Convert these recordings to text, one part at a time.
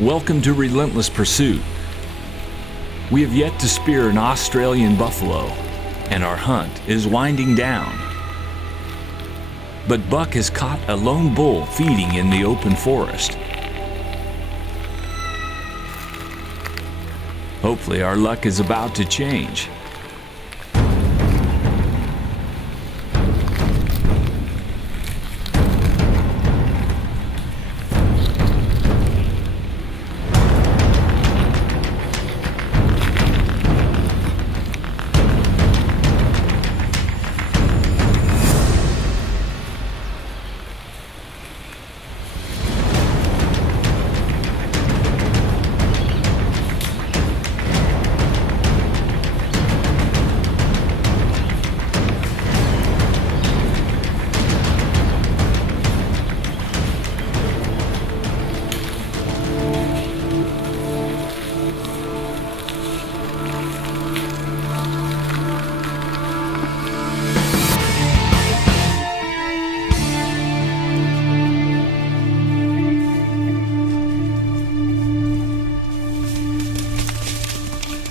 Welcome to Relentless Pursuit. We have yet to spear an Australian buffalo, and our hunt is winding down. But Buck has caught a lone bull feeding in the open forest. Hopefully our luck is about to change.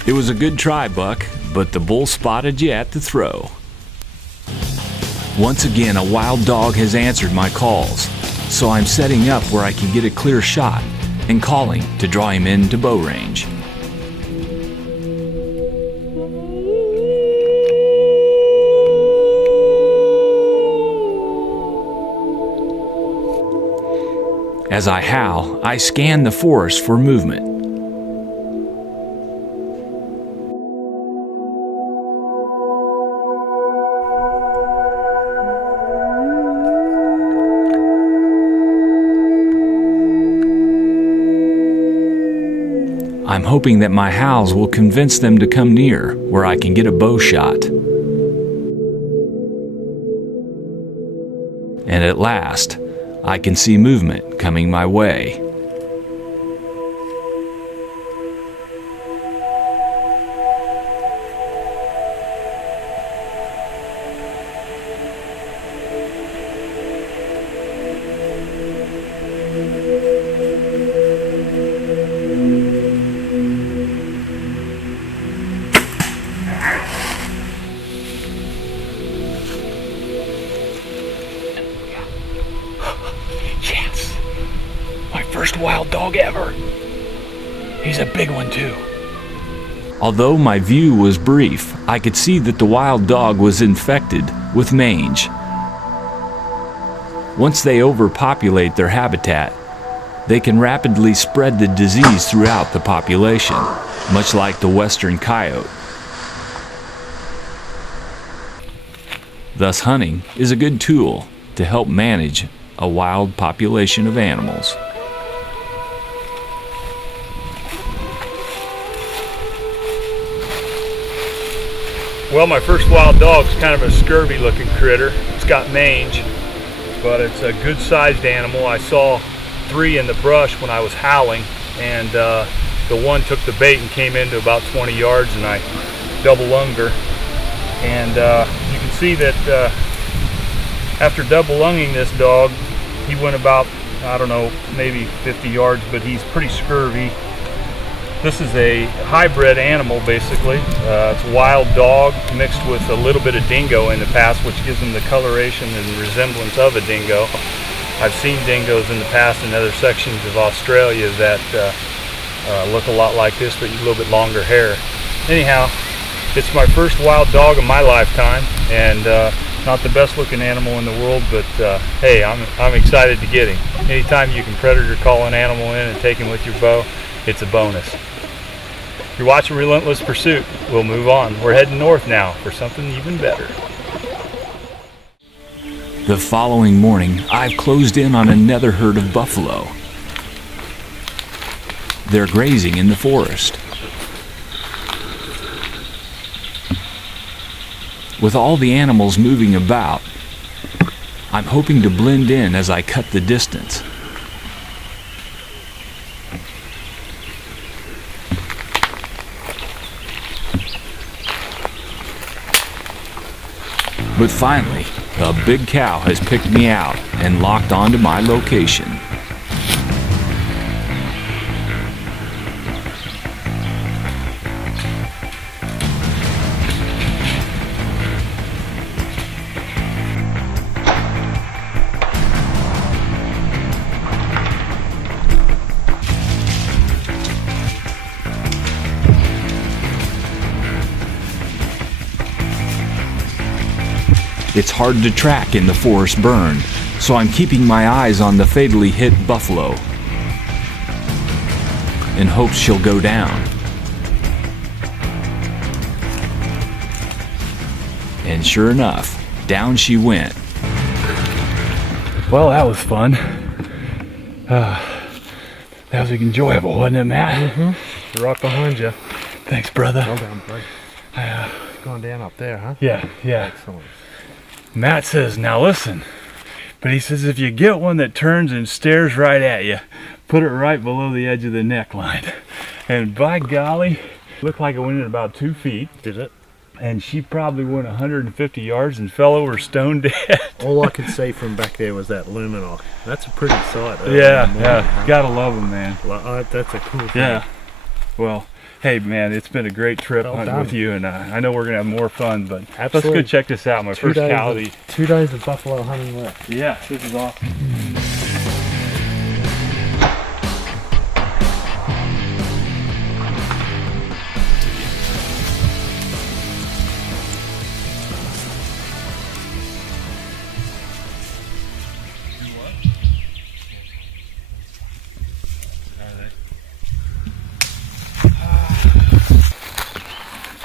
It was a good try, Buck, but the bull spotted you at the throw. Once again, a wild dog has answered my calls, so I'm setting up where I can get a clear shot and calling to draw him into bow range. As I howl, I scan the forest for movement. I'm hoping that my howls will convince them to come near where I can get a bow shot. And at last, I can see movement coming my way. Yes! My first wild dog ever. He's a big one too. Although my view was brief, I could see that the wild dog was infected with mange. Once they overpopulate their habitat, they can rapidly spread the disease throughout the population, much like the western coyote. Thus, hunting is a good tool to help manage a wild population of animals. Well, my first wild dog's kind of a scurvy looking critter. It's got mange, but it's a good sized animal. I saw 3 in the brush when I was howling, and the one took the bait and came into about 20 yards, and I double lunged her. And you can see that after double lunging this dog, he went about, I don't know, maybe 50 yards, but he's pretty scurvy. This is a hybrid animal, basically. It's a wild dog mixed with a little bit of dingo in the past, which gives him the coloration and resemblance of a dingo. I've seen dingoes in the past in other sections of Australia that look a lot like this, but a little bit longer hair. Anyhow, it's my first wild dog of my lifetime, and not the best looking animal in the world, but hey, I'm excited to get him. Anytime you can predator call an animal in and take him with your bow, it's a bonus. You're watching Relentless Pursuit. We'll move on. We're heading north now for something even better. The following morning, I've closed in on another herd of buffalo. They're grazing in the forest. With all the animals moving about, I'm hoping to blend in as I cut the distance. But finally, a big cow has picked me out and locked onto my location. It's hard to track in the forest burn, so I'm keeping my eyes on the fatally hit buffalo in hopes she'll go down. And sure enough, down she went. Well, that was fun. That was enjoyable, wasn't it, Matt? Mm-hmm. Right behind you. Thanks, brother. Well done, bud. Going down up there, huh? Yeah. Excellent. Matt says, now listen, but he says if you get one that turns and stares right at you, put it right below the edge of the neckline. And by golly, looked like it went in about 2 feet. Did it? And she probably went 150 yards and fell over stone dead. All I could see from back there was that luminoc. That's a pretty sight. Yeah. Gotta love them, man. Well, that's a cool thing. Yeah. Well, hey, man, it's been a great trip hunting with you, and I know we're gonna have more fun. But absolutely. Let's go check this out. My first Cali. 2 days of buffalo hunting left. Yeah, this is awesome.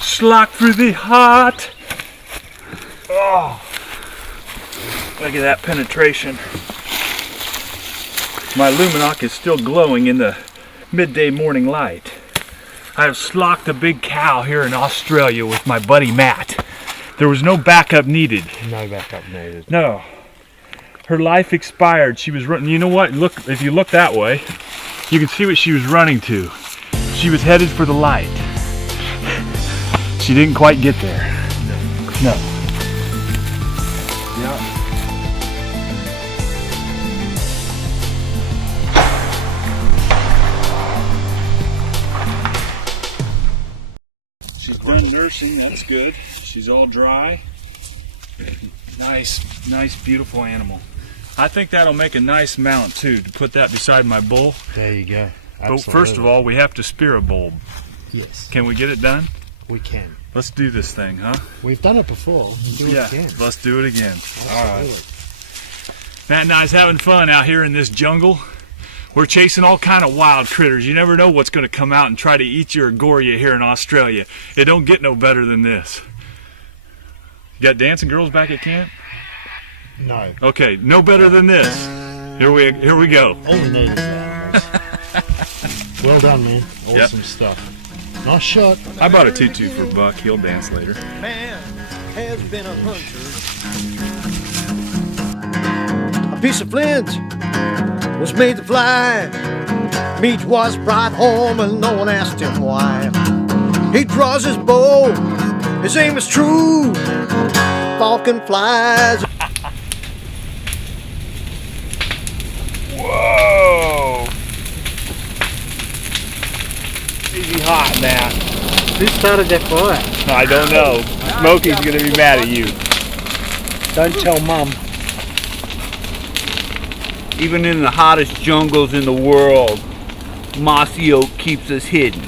Schlock through the heart. Oh, look at that penetration. My luminoc is still glowing in the midday morning light. I have slocked a big cow here in Australia with my buddy Matt. There was no backup needed. No backup needed. No. Her life expired. She was running. You know what? Look, if you look that way, you can see what she was running to. She was headed for the light. She didn't quite get there. No. Yeah. She's been nursing, that's good. She's all dry. Nice, beautiful animal. I think that'll make a nice mount too, to put that beside my bull. There you go. Absolutely. But first of all, we have to spear a bull. Yes. Can we get it done? We can. Let's do this thing, huh? We've done it before. Do it again. Let's do it again. Absolutely. All right. Matt and I's having fun out here in this jungle. We're chasing all kind of wild critters. You never know what's going to come out and try to eat you or gore you here in Australia. It don't get no better than this. You got dancing girls back at camp? No. Okay, no better than this. Here we go. All we need is animals. Well done, man. Awesome stuff. Nice shot. I bought a tutu for Buck. He'll dance later. Man has been a hunter. A piece of flint was made to fly. Meat was brought home and no one asked him why. He draws his bow, his aim is true. Falcon flies. Whoa! Easy hot, Matt. Who started that fire? I don't know. Smokey's gonna be mad at you. Don't tell Mum. Even in the hottest jungles in the world, mossy oak keeps us hidden.